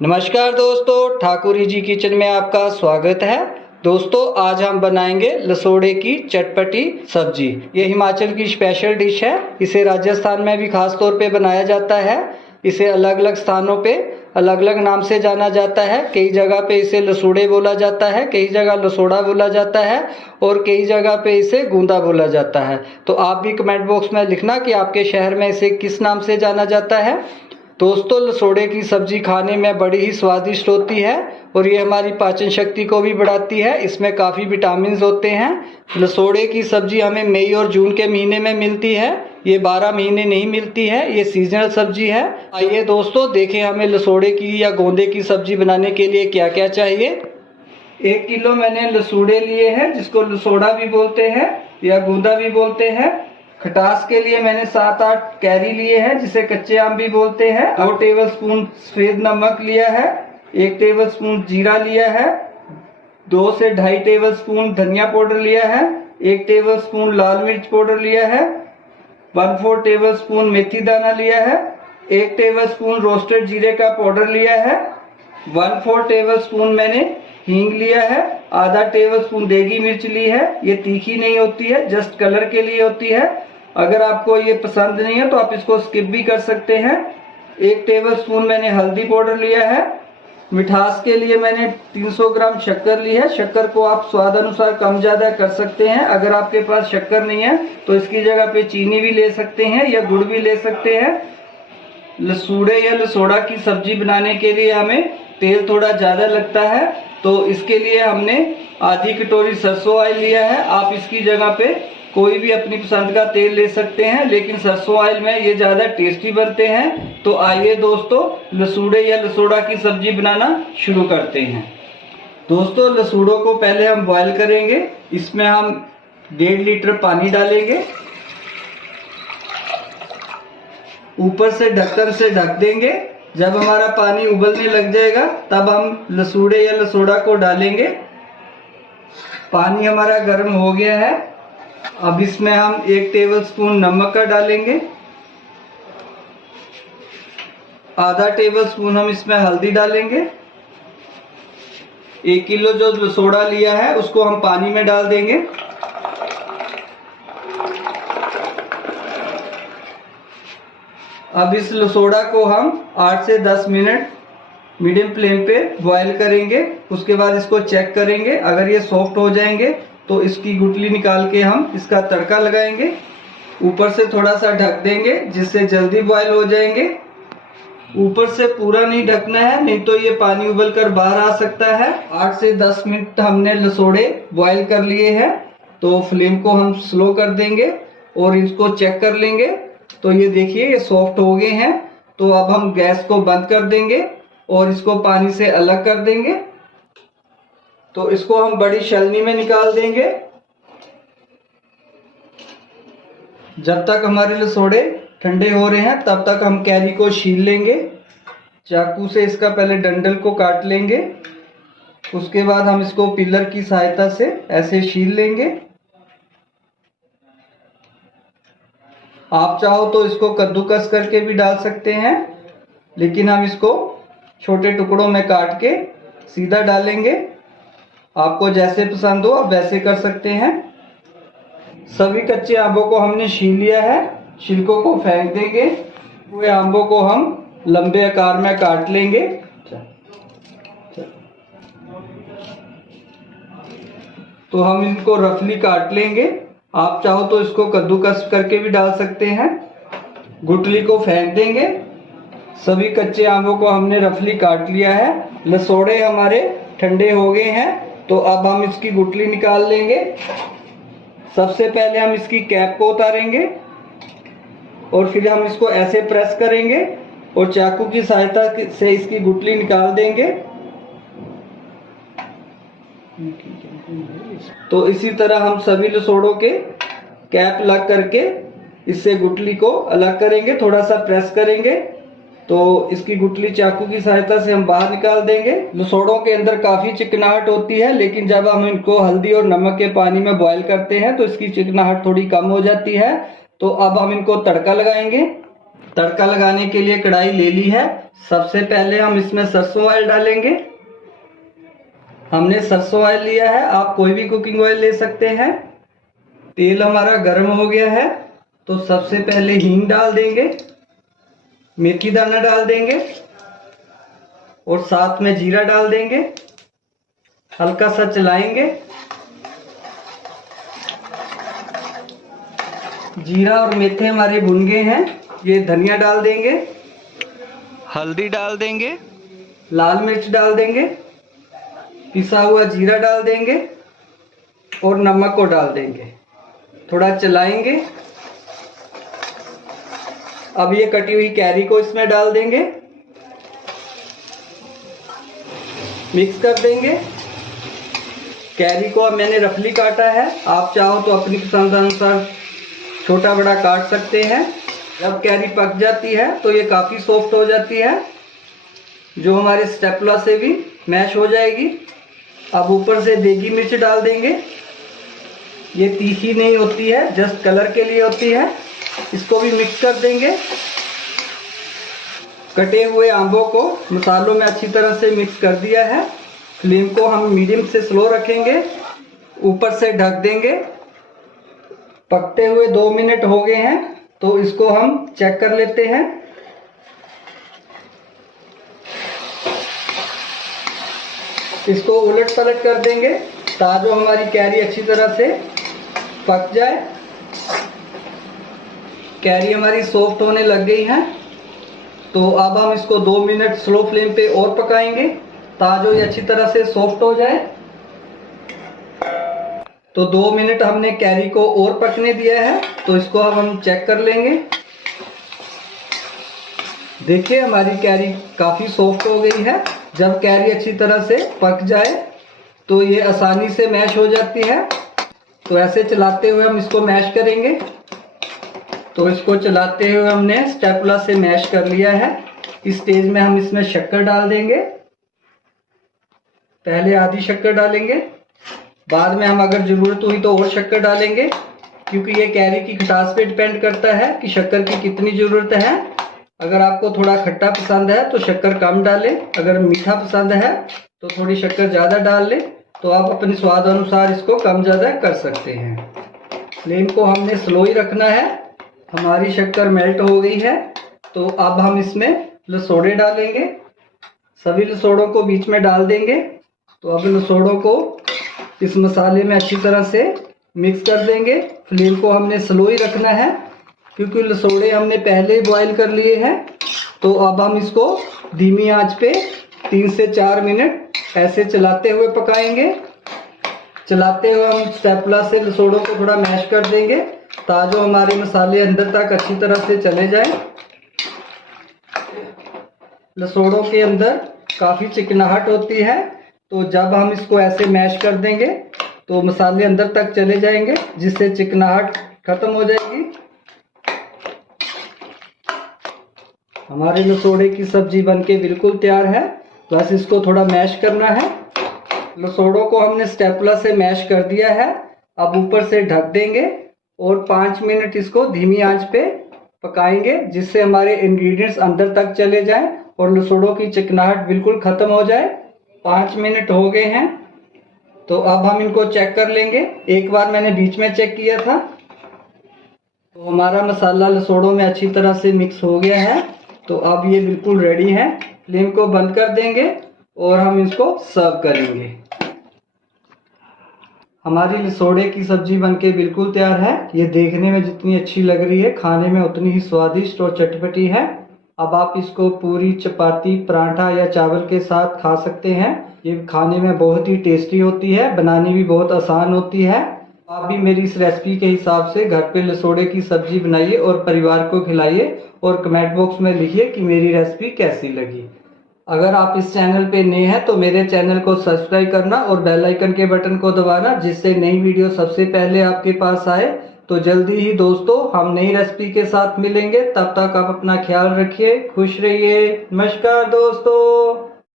नमस्कार दोस्तों, ठाकुरी जी किचन में आपका स्वागत है। दोस्तों आज हम बनाएंगे लसोड़े की चटपटी सब्जी। ये हिमाचल की स्पेशल डिश है। इसे राजस्थान में भी खास तौर पे बनाया जाता है। इसे अलग अलग स्थानों पे अलग अलग नाम से जाना जाता है। कई जगह पे इसे लसोड़े बोला जाता है, कई जगह लसोड़ा बोला जाता है और कई जगह पे इसे गूंदा बोला जाता है। तो आप भी कमेंट बॉक्स में लिखना कि आपके शहर में इसे किस नाम से जाना जाता है। दोस्तों लसोड़े की सब्जी खाने में बड़ी ही स्वादिष्ट होती है और ये हमारी पाचन शक्ति को भी बढ़ाती है। इसमें काफ़ी विटामिन होते हैं। लसोड़े की सब्जी हमें मई और जून के महीने में मिलती है। ये 12 महीने नहीं मिलती है। ये सीजनल सब्जी है। आइए दोस्तों देखें हमें लसोड़े की या गोंदे की सब्जी बनाने के लिए क्या क्या चाहिए। 1 किलो मैंने लसोड़े लिए हैं, जिसको लसोड़ा भी बोलते हैं या गूंदा भी बोलते हैं। खटास के लिए मैंने 7-8 कैरी लिए हैं, जिसे कच्चे आम भी बोलते हैं। 2 टेबलस्पून सफेद नमक लिया है, 1 टेबलस्पून जीरा लिया है, 2 से 2.5 टेबलस्पून धनिया पाउडर लिया है, 1 टेबलस्पून लाल मिर्च पाउडर लिया है, 1/4 टेबलस्पून मेथी दाना लिया है, 1 टेबलस्पून रोस्टेड जीरे का पाउडर लिया है, 1/4 टेबलस्पून मैंने हींग लिया है, आधा टेबलस्पून देगी मिर्च ली है। ये तीखी नहीं होती है, जस्ट कलर के लिए होती है। अगर आपको ये पसंद नहीं है तो आप इसको स्किप भी कर सकते हैं। 1 टेबलस्पून मैंने हल्दी पाउडर लिया है। मिठास के लिए मैंने 300 ग्राम शक्कर ली है। शक्कर को आप स्वाद अनुसार कम ज्यादा कर सकते हैं। अगर आपके पास शक्कर नहीं है तो इसकी जगह पे चीनी भी ले सकते हैं या गुड़ भी ले सकते हैं। लसूड़े या लसोड़ा की सब्जी बनाने के लिए हमें तेल थोड़ा ज्यादा लगता है, तो इसके लिए हमने आधी कटोरी सरसों ऑयल लिया है। आप इसकी जगह पे कोई भी अपनी पसंद का तेल ले सकते हैं, लेकिन सरसों ऑयल में ये ज्यादा टेस्टी बनते हैं। तो आइए दोस्तों लसूड़े या लसोड़ा की सब्जी बनाना शुरू करते हैं। दोस्तों लसूड़ों को पहले हम बॉईल करेंगे। इसमें हम 1.5 लीटर पानी डालेंगे, ऊपर से ढक्कन से ढक देंगे। जब हमारा पानी उबलने लग जाएगा तब हम लसूड़े या लसोड़ा को डालेंगे। पानी हमारा गर्म हो गया है। अब इसमें हम 1 टेबलस्पून नमक का डालेंगे, आधा टेबलस्पून हम इसमें हल्दी डालेंगे। 1 किलो जो लसोड़ा लिया है उसको हम पानी में डाल देंगे। अब इस लसोड़ा को हम 8 से 10 मिनट मीडियम फ्लेम पे बॉईल करेंगे। उसके बाद इसको चेक करेंगे। अगर ये सॉफ्ट हो जाएंगे तो इसकी गुठली निकाल के हम इसका तड़का लगाएंगे। ऊपर से थोड़ा सा ढक देंगे जिससे जल्दी बॉईल हो जाएंगे। ऊपर से पूरा नहीं ढकना है, नहीं तो ये पानी उबल कर बाहर आ सकता है। 8 से 10 मिनट हमने लसोड़े बॉईल कर लिए हैं, तो फ्लेम को हम स्लो कर देंगे और इसको चेक कर लेंगे। तो ये देखिए ये सॉफ्ट हो गए हैं। तो अब हम गैस को बंद कर देंगे और इसको पानी से अलग कर देंगे। तो इसको हम बड़ी छलनी में निकाल देंगे। जब तक हमारे लसोड़े ठंडे हो रहे हैं तब तक हम कैरी को छील लेंगे। चाकू से इसका पहले डंडल को काट लेंगे, उसके बाद हम इसको पिलर की सहायता से ऐसे छील लेंगे। आप चाहो तो इसको कद्दूकस करके भी डाल सकते हैं, लेकिन हम इसको छोटे टुकड़ों में काट के सीधा डालेंगे। आपको जैसे पसंद हो आप वैसे कर सकते हैं। सभी कच्चे आंबों को हमने छील लिया है, छिलकों को फेंक देंगे। पूरे आंबों को हम लंबे आकार में काट लेंगे। तो हम इनको रफली काट लेंगे। आप चाहो तो इसको कद्दूकस करके भी डाल सकते हैं। गुठली को फेंक देंगे। सभी कच्चे आंबों को हमने रफली काट लिया है। लसोड़े हमारे ठंडे हो गए हैं, तो अब हम इसकी गुठली निकाल लेंगे। सबसे पहले हम इसकी कैप को उतारेंगे और फिर हम इसको ऐसे प्रेस करेंगे और चाकू की सहायता से इसकी गुठली निकाल देंगे। तो इसी तरह हम सभी लसोड़ों के कैप लग करके इससे गुठली को अलग करेंगे। थोड़ा सा प्रेस करेंगे तो इसकी गुठली चाकू की सहायता से हम बाहर निकाल देंगे। लसोड़ों के अंदर काफी चिकनाहट होती है, लेकिन जब हम इनको हल्दी और नमक के पानी में बॉईल करते हैं तो इसकी चिकनाहट थोड़ी कम हो जाती है। तो अब हम इनको तड़का लगाएंगे। तड़का लगाने के लिए कढ़ाई ले ली है। सबसे पहले हम इसमें सरसों ऑयल डालेंगे। हमने सरसों ऑयल लिया है, आप कोई भी कुकिंग ऑयल ले सकते हैं। तेल हमारा गर्म हो गया है तो सबसे पहले हींग डाल देंगे, मेथी दाना डाल देंगे और साथ में जीरा डाल देंगे। हल्का सा चलाएंगे। जीरा और मेथे हमारे भुन गए हैं। ये धनिया डाल देंगे, हल्दी डाल देंगे, लाल मिर्च डाल देंगे, पिसा हुआ जीरा डाल देंगे और नमक को डाल देंगे। थोड़ा चलाएंगे। अब ये कटी हुई कैरी को इसमें डाल देंगे, मिक्स कर देंगे। कैरी को अब मैंने रफली काटा है, आप चाहो तो अपनी पसंद अनुसार छोटा बड़ा काट सकते हैं। जब कैरी पक जाती है तो ये काफ़ी सॉफ्ट हो जाती है, जो हमारे स्टेपला से भी मैश हो जाएगी। अब ऊपर से देगी मिर्च डाल देंगे। ये तीखी नहीं होती है, जस्ट कलर के लिए होती है। इसको भी मिक्स कर देंगे। कटे हुए आंबों को मसालों में अच्छी तरह से मिक्स कर दिया है। फ्लेम को हम मीडियम से स्लो रखेंगे, ऊपर से ढक देंगे। पकते हुए 2 मिनट हो गए हैं तो इसको हम चेक कर लेते हैं। इसको उलट पलट कर देंगे ताकि हमारी कैरी अच्छी तरह से पक जाए। कैरी हमारी सॉफ्ट होने लग गई है तो अब हम इसको 2 मिनट स्लो फ्लेम पे और पकाएंगे ताकि ये अच्छी तरह से सॉफ्ट हो जाए। तो 2 मिनट हमने कैरी को और पकने दिया है तो इसको अब हम चेक कर लेंगे। देखिए हमारी कैरी काफ़ी सॉफ्ट हो गई है। जब कैरी अच्छी तरह से पक जाए तो ये आसानी से मैश हो जाती है। तो ऐसे चलाते हुए हम इसको मैश करेंगे। तो इसको चलाते हुए हमने स्टेपला से मैश कर लिया है। इस स्टेज में हम इसमें शक्कर डाल देंगे। पहले आधी शक्कर डालेंगे, बाद में हम अगर ज़रूरत हुई तो और शक्कर डालेंगे, क्योंकि ये कैरी की खटास पे डिपेंड करता है कि शक्कर की कितनी ज़रूरत है। अगर आपको थोड़ा खट्टा पसंद है तो शक्कर कम डालें, अगर मीठा पसंद है तो थोड़ी शक्कर ज़्यादा डाल लें। तो आप अपने स्वाद अनुसार इसको कम ज़्यादा कर सकते हैं। फ्लेम को हमने स्लो ही रखना है। हमारी शक्कर मेल्ट हो गई है तो अब हम इसमें लसोड़े डालेंगे। सभी लसोड़ों को बीच में डाल देंगे। तो अब लसोड़ों को इस मसाले में अच्छी तरह से मिक्स कर देंगे। फ्लेम को हमने स्लो ही रखना है क्योंकि लसोड़े हमने पहले ही बॉईल कर लिए हैं। तो अब हम इसको धीमी आंच पे 3 से 4 मिनट ऐसे चलाते हुए पकाएंगे। चलाते हुए हम स्टेपला से लसोड़ों को थोड़ा मैश कर देंगे ताकि हमारे मसाले अंदर तक अच्छी तरह से चले जाएं। लसोड़ों के अंदर काफ़ी चिकनाहट होती है, तो जब हम इसको ऐसे मैश कर देंगे तो मसाले अंदर तक चले जाएंगे, जिससे चिकनाहट खत्म हो जाएगी। हमारे लसोड़े की सब्जी बनके बिल्कुल तैयार है। बस इसको थोड़ा मैश करना है। लसोड़ों को हमने स्टेपला से मैश कर दिया है। अब ऊपर से ढक देंगे और 5 मिनट इसको धीमी आंच पे पकाएंगे, जिससे हमारे इंग्रेडिएंट्स अंदर तक चले जाएं और लसोड़ों की चिकनाहट बिल्कुल ख़त्म हो जाए। 5 मिनट हो गए हैं तो अब हम इनको चेक कर लेंगे। एक बार मैंने बीच में चेक किया था। तो हमारा मसाला लसोड़ों में अच्छी तरह से मिक्स हो गया है। तो अब ये बिल्कुल रेडी है। फ्लेम को बंद कर देंगे और हम इसको सर्व करेंगे। हमारी लसोड़े की सब्जी बनके बिल्कुल तैयार है। ये देखने में जितनी अच्छी लग रही है, खाने में उतनी ही स्वादिष्ट और चटपटी है। अब आप इसको पूरी, चपाती, पराठा या चावल के साथ खा सकते हैं। ये खाने में बहुत ही टेस्टी होती है, बनानी भी बहुत आसान होती है। आप भी मेरी इस रेसिपी के हिसाब से घर पे लसोड़े की सब्जी बनाइए और परिवार को खिलाइए और कमेंट बॉक्स में लिखिए कि मेरी रेसिपी कैसी लगी। अगर आप इस चैनल पे नए हैं तो मेरे चैनल को सब्सक्राइब करना और बेल आइकन के बटन को दबाना, जिससे नई वीडियो सबसे पहले आपके पास आए। तो जल्दी ही दोस्तों हम नई रेसिपी के साथ मिलेंगे। तब तक आप अपना ख्याल रखिए, खुश रहिए। नमस्कार दोस्तों।